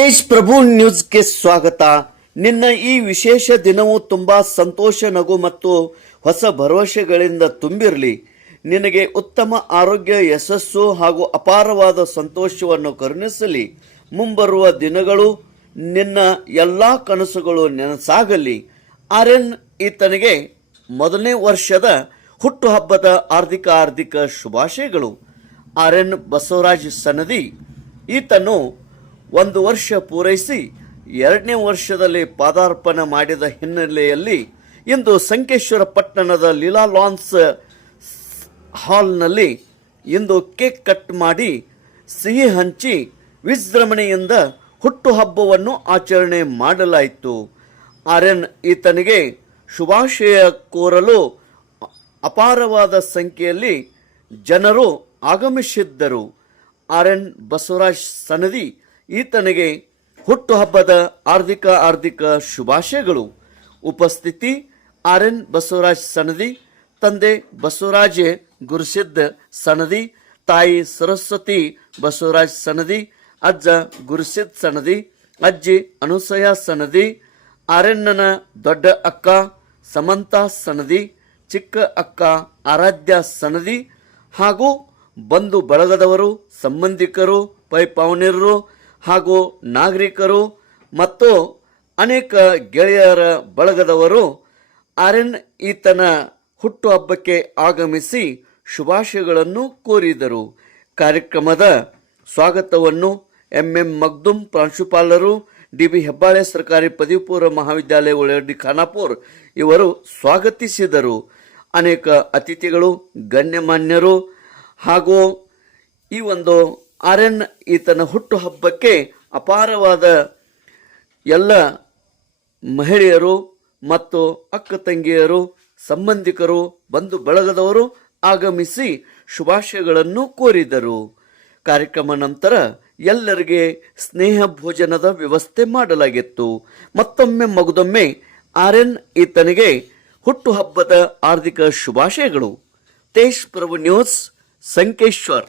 ತೇಜ್ ಪ್ರಭು ನ್ಯೂಸ್ಗೆ ಸ್ವಾಗತ. ನಿನ್ನ ಈ ವಿಶೇಷ ದಿನವು ತುಂಬಾ ಸಂತೋಷ, ನಗು ಮತ್ತು ಹೊಸ ಭರವಸೆಗಳಿಂದ ತುಂಬಿರಲಿ. ನಿನಗೆ ಉತ್ತಮ ಆರೋಗ್ಯ, ಯಶಸ್ಸು ಹಾಗೂ ಅಪಾರವಾದ ಸಂತೋಷವನ್ನು ಕರುಣಿಸಲಿ. ಮುಂಬರುವ ದಿನಗಳು ನಿನ್ನ ಎಲ್ಲಾ ಕನಸುಗಳು ನನಸಾಗಲಿ. ಆರ್ಯನ್ ಈತನಿಗೆ ಮೊದಲನೇ ವರ್ಷದ ಹುಟ್ಟುಹಬ್ಬದ ಹಾರ್ದಿಕ ಶುಭಾಶಯಗಳು. ಆರ್ಯನ್ ಬಸವರಾಜ್ ಸನದಿ ಈತನು 1 ವರ್ಷ ಪೂರೈಸಿ 2ನೇ ವರ್ಷದಲ್ಲಿ ಪಾದಾರ್ಪಣೆ ಮಾಡಿದ ಹಿನ್ನೆಲೆಯಲ್ಲಿ ಇಂದು ಸಂಕೇಶ್ವರ ಪಟ್ಟಣದ ಲೀಲಾ ಲಾನ್ಸ್ ಹಾಲ್ನಲ್ಲಿ ಇಂದು ಕೇಕ್ ಕಟ್ ಮಾಡಿ ಸಿಹಿ ಹಂಚಿ ವಿಜೃಂಭಣೆಯಿಂದ ಹುಟ್ಟುಹಬ್ಬವನ್ನು ಆಚರಣೆ ಮಾಡಲಾಯಿತು. ಆರ್ಯನ್ ಈತನಿಗೆ ಶುಭಾಶಯ ಕೋರಲು ಅಪಾರವಾದ ಸಂಖ್ಯೆಯಲ್ಲಿ ಜನರು ಆಗಮಿಸಿದ್ದರು. ಆರ್ಯನ್ ಬಸವರಾಜ್ ಸನದಿ ಈತನಿಗೆ ಹುಟ್ಟುಹಬ್ಬದ ಹಾರ್ದಿಕ ಶುಭಾಶಯಗಳು. ಉಪಸ್ಥಿತಿ: ಆರ್ಯನ್ ಬಸವರಾಜ್ ಸನದಿ, ತಂದೆ ಬಸವರಾಜ್ ಗುರುಸಿದ್ದ ಸನದಿ, ತಾಯಿ ಸರಸ್ವತಿ ಬಸವರಾಜ್ ಸನದಿ, ಅಜ್ಜ ಗುರುಸಿದ್ ಸನದಿ, ಅಜ್ಜಿ ಅನುಸಯ ಸನದಿ, ಆರ್ಯಣ್ಣನ ದೊಡ್ಡ ಅಕ್ಕ ಸಮಂತಾ ಸನದಿ, ಚಿಕ್ಕ ಅಕ್ಕ ಆರಾಧ್ಯ ಸನದಿ ಹಾಗೂ ಬಂಧು ಬಳಗದವರು, ಸಂಬಂಧಿಕರು, ಪೈಪಾವನಿರರು ಹಾಗೂ ನಾಗರಿಕರು ಮತ್ತು ಅನೇಕ ಗೆಳೆಯರ ಬಳಗದವರು ಆರ್ಯನ್ ಈತನ ಹುಟ್ಟುಹಬ್ಬಕ್ಕೆ ಆಗಮಿಸಿ ಶುಭಾಶಯಗಳನ್ನು ಕೋರಿದರು. ಕಾರ್ಯಕ್ರಮದ ಸ್ವಾಗತವನ್ನು ಎಂ ಮಗ್ದುಮ್ ಪ್ರಾಂಶುಪಾಲರು, ಡಿ.ಬಿ. ಹೆಬ್ಬಾಳೆ ಸರ್ಕಾರಿ ಪದವಿ ಪೂರ್ವ ಮಹಾವಿದ್ಯಾಲಯ ಉಳ್ಳಾಗಡ್ಡಿ ಖಾನಾಪುರ್ ಇವರು ಸ್ವಾಗತಿಸಿದರು. ಅನೇಕ ಅತಿಥಿಗಳು, ಗಣ್ಯಮಾನ್ಯರು ಹಾಗೂ ಈ ಒಂದು ಆರ್ಯನ್ ಈತನ ಹುಟ್ಟುಹಬ್ಬಕ್ಕೆ ಅಪಾರವಾದ ಎಲ್ಲ ಮಹಿಳೆಯರು ಮತ್ತು ಅಕ್ಕ ತಂಗಿಯರು, ಸಂಬಂಧಿಕರು, ಬಂಧು ಬಳಗದವರು ಆಗಮಿಸಿ ಶುಭಾಶಯಗಳನ್ನು ಕೋರಿದರು. ಕಾರ್ಯಕ್ರಮ ನಂತರ ಎಲ್ಲರಿಗೆ ಸ್ನೇಹ ಭೋಜನದ ವ್ಯವಸ್ಥೆ ಮಾಡಲಾಗಿತ್ತು. ಮತ್ತೊಮ್ಮೆ ಮಗದೊಮ್ಮೆ ಆರ್ಯನ್ ಈತನಿಗೆ ಹುಟ್ಟುಹಬ್ಬದ ಹಾರ್ದಿಕ ಶುಭಾಶಯಗಳು. ತೇಜ್ ಪ್ರಭು ನ್ಯೂಸ್, ಸಂಕೇಶ್ವರ್.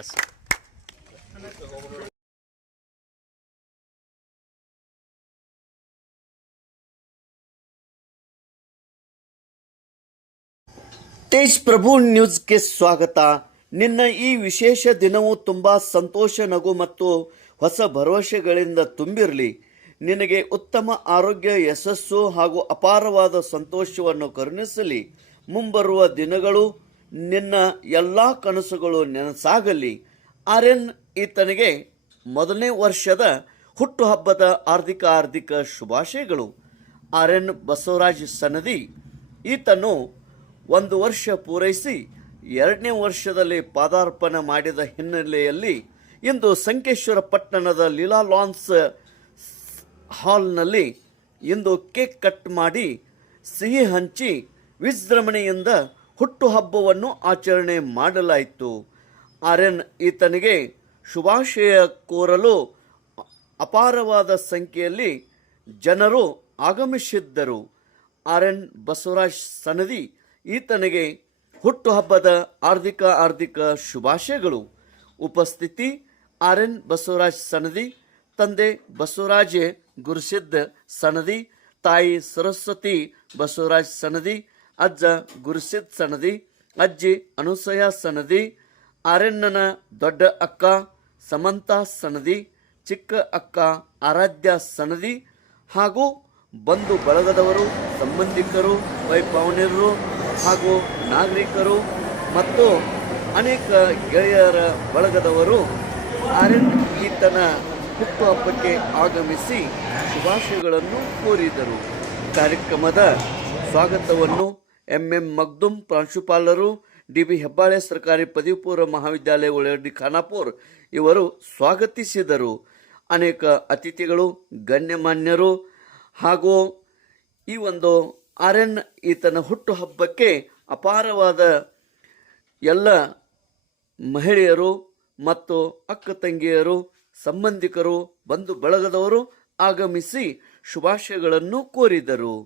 ಎಸ್. ತೇಜ್ ಪ್ರಭು ನ್ಯೂಸ್ಗೆ ಸ್ವಾಗತ. ನಿನ್ನ ಈ ವಿಶೇಷ ದಿನವು ತುಂಬ ಸಂತೋಷ, ನಗು ಮತ್ತು ಹೊಸ ಭರವಸೆಗಳಿಂದ ತುಂಬಿರಲಿ. ನಿನಗೆ ಉತ್ತಮ ಆರೋಗ್ಯ, ಯಶಸ್ಸು ಹಾಗೂ ಅಪಾರವಾದ ಸಂತೋಷವನ್ನು ಕರುಣಿಸಲಿ. ಮುಂಬರುವ ದಿನಗಳು ನಿನ್ನ ಎಲ್ಲ ಕನಸುಗಳು ನನಸಾಗಲಿ. ಆರ್ಯನ್ ಈತನಿಗೆ ಮೊದಲನೇ ವರ್ಷದ ಹುಟ್ಟುಹಬ್ಬದ ಹಾರ್ದಿಕ ಶುಭಾಶಯಗಳು. ಆರ್ಯನ್ ಬಸವರಾಜ್ ಸನದಿ ಈತನು 1 ವರ್ಷ ಪೂರೈಸಿ 2ನೇ ವರ್ಷದಲ್ಲಿ ಪಾದಾರ್ಪಣೆ ಮಾಡಿದ ಹಿನ್ನೆಲೆಯಲ್ಲಿ ಇಂದು ಸಂಕೇಶ್ವರ ಪಟ್ಟಣದ ಲೀಲಾ ಲಾನ್ಸ್ ಹಾಲ್ನಲ್ಲಿ ಇಂದು ಕೇಕ್ ಕಟ್ ಮಾಡಿ ಸಿಹಿ ಹಂಚಿ ವಿಜೃಂಭಣೆಯಿಂದ ಹುಟ್ಟುಹಬ್ಬವನ್ನು ಆಚರಣೆ ಮಾಡಲಾಯಿತು. ಆರ್ಯನ್ ಈತನಿಗೆ ಶುಭಾಶಯ ಕೋರಲು ಅಪಾರವಾದ ಸಂಖ್ಯೆಯಲ್ಲಿ ಜನರು ಆಗಮಿಸಿದ್ದರು. ಆರ್ಯನ್ ಬಸವರಾಜ್ ಸನದಿ ಈತನಿಗೆ ಹುಟ್ಟುಹಬ್ಬದ ಹಾರ್ದಿಕ ಶುಭಾಶಯಗಳು. ಉಪಸ್ಥಿತಿ: ಆರ್ಯನ್ ಬಸವರಾಜ್ ಸನದಿ, ತಂದೆ ಬಸವರಾಜ್ ಗುರುಸಿದ್ದ ಸನದಿ, ತಾಯಿ ಸರಸ್ವತಿ ಬಸವರಾಜ್ ಸನದಿ, ಅಜ್ಜ ಗುರುಸಿದ್ ಸನದಿ, ಅಜ್ಜಿ ಅನುಸಯ ಸನದಿ, ಆರ್ಯಣ್ಣನ ದೊಡ್ಡ ಅಕ್ಕ ಸಮಂತಾ ಸನದಿ, ಚಿಕ್ಕ ಅಕ್ಕ ಆರಾಧ್ಯ ಸನದಿ ಹಾಗೂ ಬಂಧು ಬಳಗದವರು, ಸಂಬಂಧಿಕರು, ವೈಪಾವನ್ಯರು ಹಾಗೂ ನಾಗರಿಕರು ಮತ್ತು ಅನೇಕ ಗೆಳೆಯರ ಬಳಗದವರು ಆರ್ಯನ್ ಈತನ ಹುಟ್ಟುಹಬ್ಬಕ್ಕೆ ಆಗಮಿಸಿ ಶುಭಾಶಯಗಳನ್ನು ಕೋರಿದರು. ಕಾರ್ಯಕ್ರಮದ ಸ್ವಾಗತವನ್ನು ಎಂ ಮಗ್ದುಮ್ ಪ್ರಾಂಶುಪಾಲರು, ಡಿ.ಬಿ. ಹೆಬ್ಬಾಳೆ ಸರ್ಕಾರಿ ಪದವಿ ಪೂರ್ವ ಮಹಾವಿದ್ಯಾಲಯ ಉಳ್ಳಾಗಡ್ಡಿ ಖಾನಾಪುರ್ ಇವರು ಸ್ವಾಗತಿಸಿದರು. ಅನೇಕ ಅತಿಥಿಗಳು, ಗಣ್ಯಮಾನ್ಯರು ಹಾಗೂ ಈ ಒಂದು ಆರ್ಯನ್ ಈತನ ಹುಟ್ಟುಹಬ್ಬಕ್ಕೆ ಅಪಾರವಾದ ಎಲ್ಲ ಮಹಿಳೆಯರು ಮತ್ತು ಅಕ್ಕ ತಂಗಿಯರು, ಸಂಬಂಧಿಕರು, ಬಂಧು ಬಳಗದವರು ಆಗಮಿಸಿ ಶುಭಾಶಯಗಳನ್ನು ಕೋರಿದರು.